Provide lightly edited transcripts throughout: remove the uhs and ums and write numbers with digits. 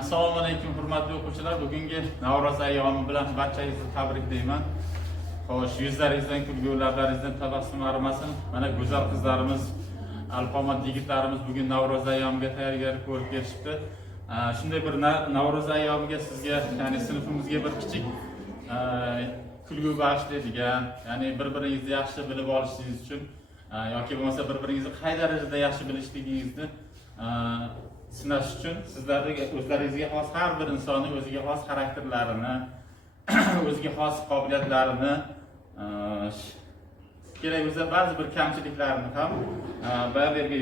Assalomu alaykum hurmatli o'quvchilar. Bugungi Navro'z ayyomi bilan barchangizni tabriklayman. Xo'sh, yuzlaringizdan kulgu, lablaringizdan tabassum arimasin. Mana go'zal qizlarimiz, alpomad yigitlarimiz bugun Navro'z ayyomiga tayyorgarlik ko'rib kelishibdi. Shunday bir Navro'z ayyomiga sizga, ya'ni sinfimizga bir kichik kulgu bag'ishlaydigan, ya'ni bir-biringizni yaxshi bilib olishingiz uchun yoki bo'lmasa bir-biringizni qay darajada yaxshi bilishligingizni sinash uchun sizlarga o'zlaringizga xos har bir insonning o'ziga xos xarakterlarini, o'ziga xos qobiliyatlarini, kerak bo'lsa ba'zi bir kamchiliklarini ham bu yerga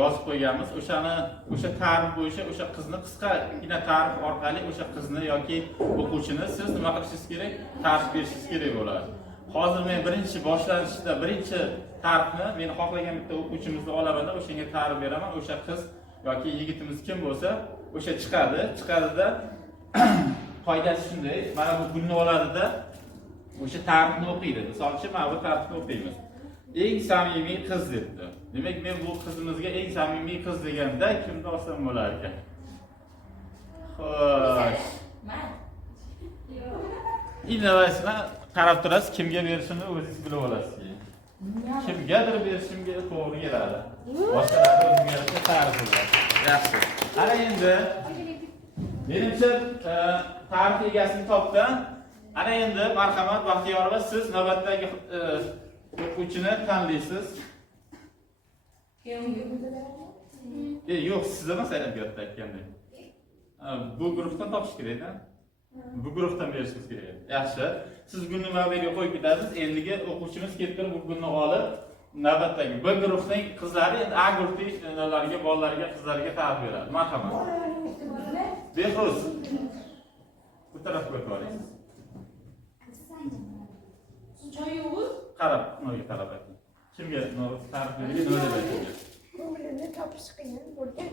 yozib qo'yganmiz. O'sha ta'rif bo'yicha o'sha qizni qisqagina ta'rif orqali o'sha qizni yoki o'quvchini siz nima qilishingiz kerak? Ta'rif berishingiz kerak bo'ladi. Hozir men birinchi ta'rifni men xohlagan bitta o'quvchimizni olaman, o'shanga ta'rif beraman. O'sha qiz yoki yigitimiz kim bo'lsa, o'sha chiqadida qoidasi shunday. Mana bu gulni oladida o'sha ta'rifni o'qiydi. Misol uchun mana bu ta'rifni o'qiymiz. Eng samimiy qiz debdi. Demak, men bu qizimizga eng samimiy qiz deganda kimni olsam bo'lar ekan? Xo'sh. Innovatsiya qarab turasiz, kimga berishini o'zingiz bilib olasiz. Kimgadir berishimga to'g'ri keladi. Boshqalarga o'zimga yarasha ta'rif bo'ladi. Yaxshi. Ana endi menimcha ta'rif egasini topdim. Ana endi marhamat Baxtiyorova, siz navbatdagi o'quvchini tanlaysiz. Yo'q, siz emas adabiyotda aytgandek. Bu guruhdan topish kerak-da. Bu guruhdan berishingiz kerak. Yaxshi. Siz gulni mavzuga qo'yib ketasiz. Endigi o'quvchimiz kelib bu gulni olib, navbatdagi B guruhning qizlari endi A guruhlarga, bolalarga, qizlarga ta'rif beradi. Marhamat. Behruz. Bu tarafga o'tib olasiz. Qarab, nima qarab ayting. Kimga ta'rif beradi, nima deb aytadi? Ko'nglini topish qiyin bo'lgan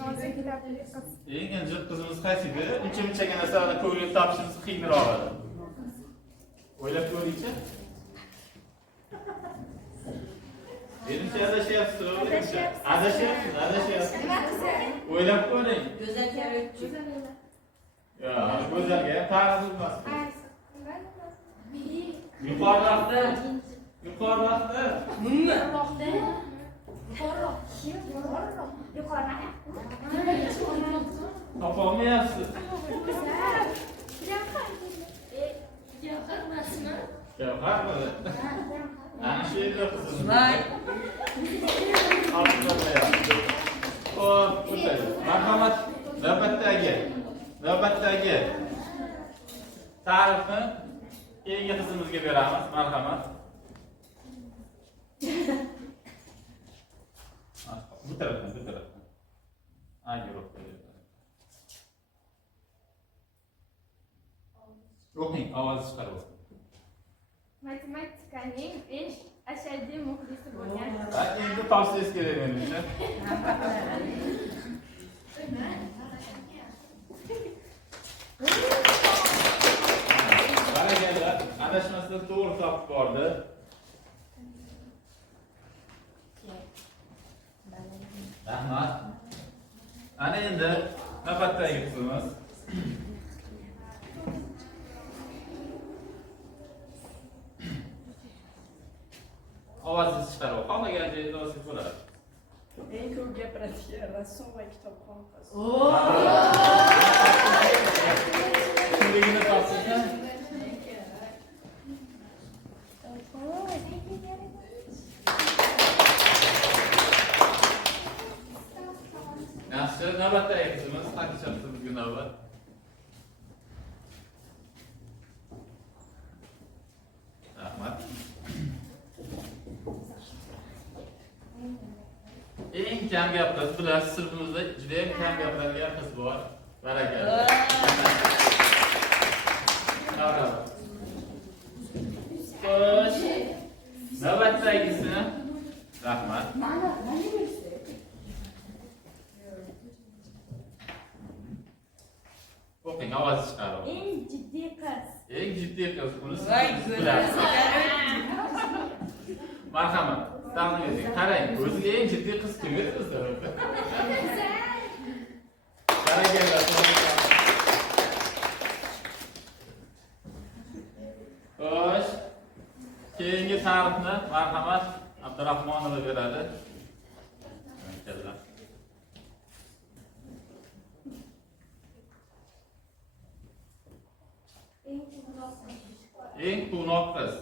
nozik qiz. Eng injiq qizimiz qaysidir? Uncha-munchaga narsalarni ko'nglini topishimiz qiyinroq edi. O'ylab ko'ring-chi. Menimcha adashyapsiz. O'ylab ko'ring. Go'zalga. Yo'q, go'zalga ta'rif emas. Yuqoriroqda. Yuqori. Topolmayapsiz. Gavharmi? Ana shu yerda qizimiz. Xo'p, marhamat, navbatdagi ta'rifni keyingi qizimizga beramiz. Marhamat. Bu tarafdan. O'qing, ovoz chiqarib. Matematikaning eng ashaddiy muxlisi bo'lgan. Endi topsangiz kerak menimcha. Barakalla, adashmasdan to'g'ri topib bordi. Rahmat. Ana endi navbatdagi qizimiz. Ovozingiz chiqarib, xohlagan joyda olsangiz bo'ladi. Eng ko'p gapiradigan rassom va kitobxon qiz. Kimligini topsizmi? Yaxshi, navbatdagi qizimiz, haqiqatda navbat. Rahmat. Eng kam gapirasiz, bilasiz, sinfimizda juda ham kam gapiradigan qiz bor. Barakalla. Xo'sh. Navbatdagisi. Rahmat. O'qing, ovoz chiqarib. Eng jiddiy qiz. Buni siz bilasiz. Marhamat. Tahmin eting. Qarang, o'ziga eng jiddiy qiz kim edi bizda? tarixni marhamat Abdurahmonova beradi. Eng quvnoq qiz.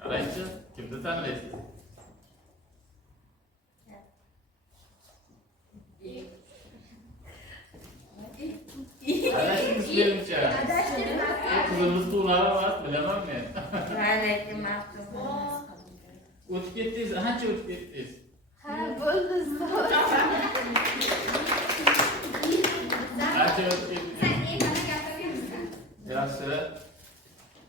Qarangchi, kimni tanlaysiz? Adashingiz kelguncha. Qizimiz quvlari emas, bilaman men. O'tib ketdingiz, ancha o'tib ketdingiz. Ha, bo'ldi. Ancha o'tib ketdingiz. Yaxshi.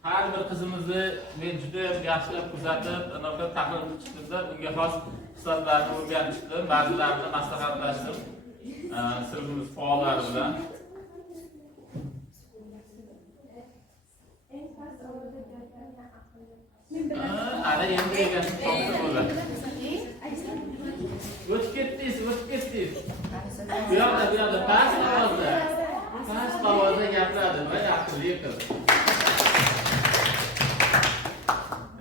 Har bir qizimizni men juda yaxshilab kuzatib, anaqa tahlil qilishimda unga xos hisoblarni o'rganishdim, ba'zilarini maslahatlashdim. Sinfimiz faollari bilan. Ana endi egasi topdi bo'ladi. O'tib ketdingiz, o'tib ketdingiz. Bu yoqda past ovozda. Past ovozda gapiradi va yaxshi qiz.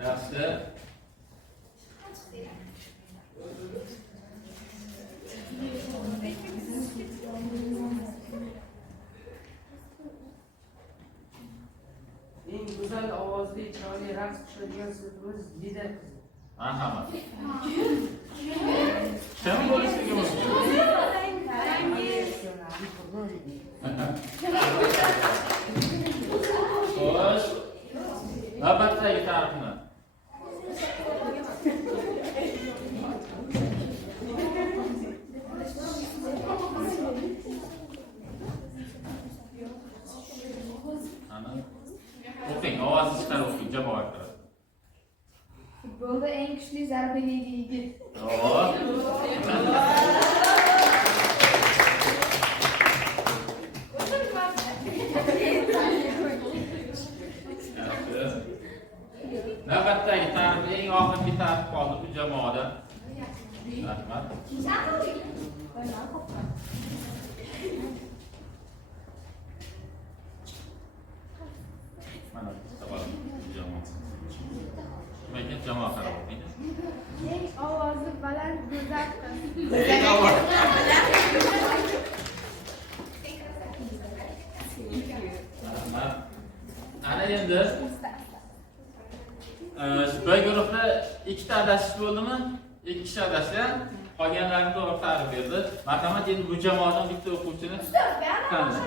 Yaxshi. Eng go'zal ovozli, chiroyli raqs qiladigan so'zimiz Dida qizi. Marhamat. Kim bo'lishligi mumkin? Xo'sh. Navbatdagi tarifni. O'qing, ovozni chiqarib o'qing, jamoatlar. Futbolda eng kuchli zarba yigit. Navbatdagi tarif, eng oxirgi tarif qoldi bu jamoada. Rahmat. Mana tabarak jamoa. Nimaga jamoa qarab o'qiydi? Eng ovozi baland go'zal qiz. Eng ovoz. Rahmat. Ana endi bu guruhda ikkita adashish bo'ldimi? Ikki kishi adashgan, qolganlarini to'g'ri ta'rif berdi. Marhamat, endi bu jamoadan bitta o'quvchini tanlang.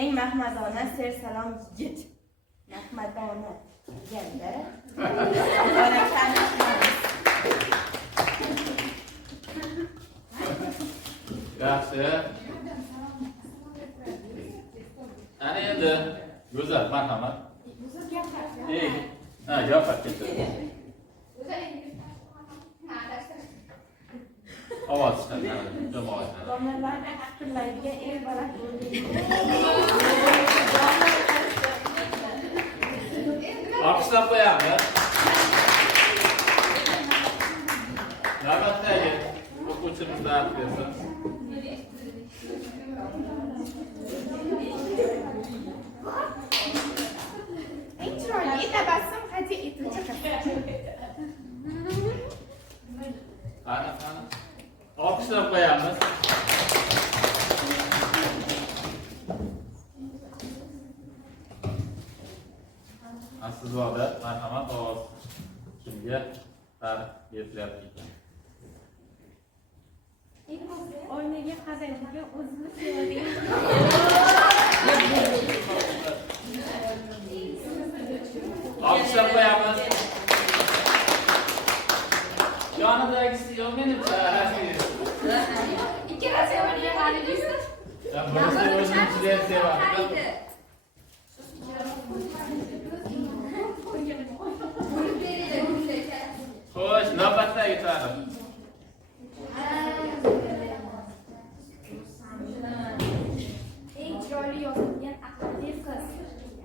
Eng mahmadona sersalom yigit. Mahmadona deganda ona tanishamiz. Yaxshi. Ana endi go'zal, marhamat. Gapir ketdi. Ovoz chiqadi, jamoatdan. Donorlarni fikrlaydigan eng baland bo'ldi. Alqishlab qo'yamiz. Navbatdagi o'quvchimiz dars bersin. Eng chiroyli tabassum hadya etuvchi qiz. Ana. Alqishlab qo'yamiz. Aslida marhamat, ovoz kimga ta'rif berilyapti ekan? Oynaga qaraydigan, o'zini sevadigan. Alqishlab qo'yamiz. Yonidagisi yo'q, menimcha rasmiy. Ikkala sevadigan qaraysiz. Birisi o'zini juda sevadi. Xo'sh, navbatdagi ta'rif. Eng chiroyli yozilgan aqlli qiz.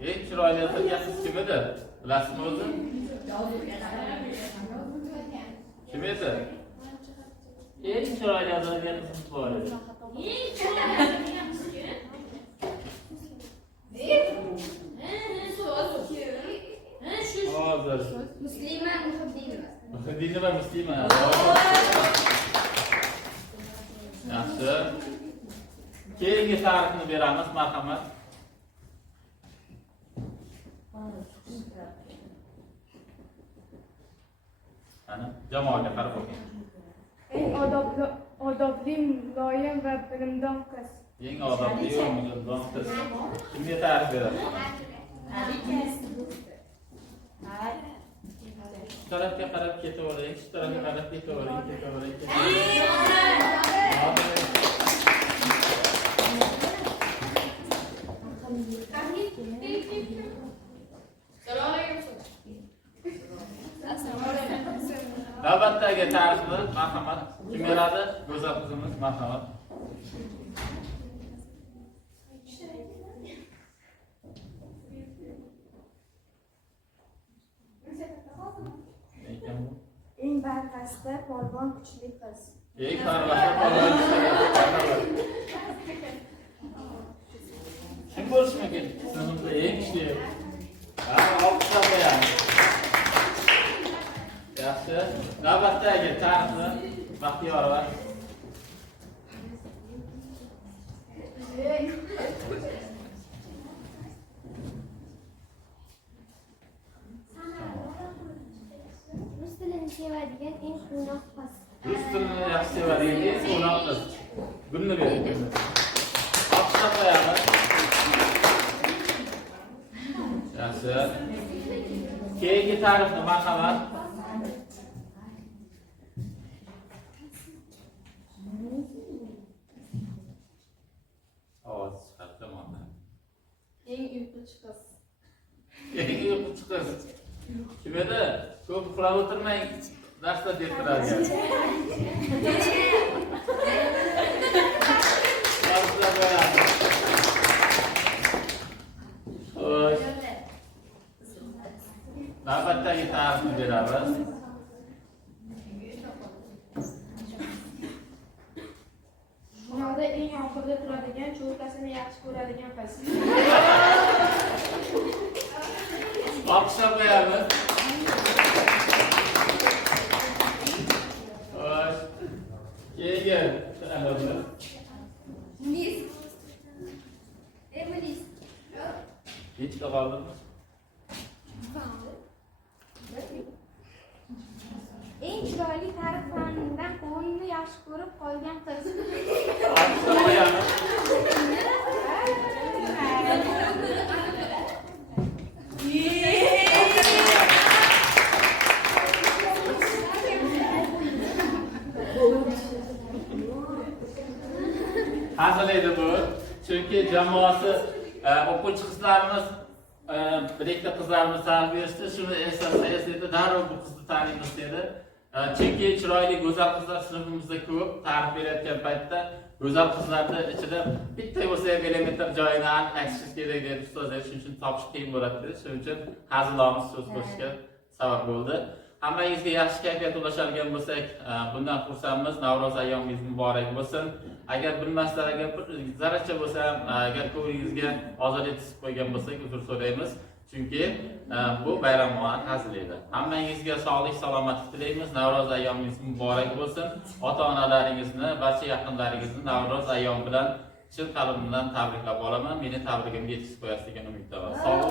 Eng chiroyli yozilgan qiz kim edi? Bilasizmi o'zi? Kim edi? Eng chiroyli yozilgan qiz bor edi. Eng chiroyli yozilgan qiz. Muslima Muhiddinova. Muhiddinova Muslima. Yaxshi. Keyingi tarixni beramiz, marhamat. Ana, jamoaga qarab o'qing. Eng odobli, muloyim va bilimdon qiz. Eng odobli va bilimdon qiz. Kimga tarix beradi? Shu tarafga qarab ketavering, shu tarafga qarab ketavering. Navbatdagi tarixni marhamat kim beradi? Go'zal qizimiz marhamat. Eng barvasta polvon kuchli qiz. Eng barvasta polvon kuchli. Kim bo'lishi mumkin? Sinfimizda eng kuchli. Olqishlar qo'yamiz. Yaxshi. Navbatdagi tarixni Baxtiyorova. Rus tilini sevadigan eng quvnoq qiz. Rus tilini yaxshi sevadigan eng quvnoq qiz. Gulni bering. Olqishlar qo'yamiz. Yaxshi. Keyingi tarixni marhamat. Ovoz chiqarsa ma'qul. Eng uyquchi qiz. Eng uyquchi qiz. Kim edi? Ko'p uxlab o'tirmang. Darsda deb turadi. Xo'sh. Navbatdagi tarixni beramiz. Dunyoda eng oxirida turadigan, cho'rtasini yaxshi ko'radigan qiz. Olqishlar qo'yamiz. Xo'sh. Keyingi tanlovni. Muniz. Muniz. Hech qoldimi? Eng chiroyli tarix fanidan qovunni yaxshi ko'rib qolgan qiz. Olqishlar qo'yamiz. Hazırlaydı bu. Çünkü jamoasi o'quvchi qizlarimiz bir ikkita qizlarimiz tarix berishdi. Shuni eslaydi, darrov bu qizni taniymiz dedi. Çünkü chiroyli go'zal qizlar sinfimizda ko'p. Tarix berayotgan paytda go'zal qizlarni ichida bitta bo'lsa ham elementar joyini aytishingiz kerak dedi ustozlar. Shuning uchun topish qiyin bo'ladi dedi. Shuning uchun hazilamiz so'z qo'shishga sabab bo'ldi. Hammangizga yaxshi kayfiyat ulashadigan bo'lsak, bundan xursandmiz. Navro'z ayyomingiz muborak bo'lsin. Agar bilmasdan agar zarracha bo'lsa ham agar ko'nglingizga ozor yetkazib qo'ygan bo'lsak, uzr so'raymiz. Chunki bu bayramona hazil edi. Hammangizga sog'lik, salomatlik tilaymiz. Navro'z ayyomingiz muborak bo'lsin. Ota-onalaringizni, barcha yaqinlaringizni Navro'z ayyom bilan chin qalbimdan tabriklab olaman. Meni tabrigimga yetkazib qo'yasiz degan umiddaman. Sog'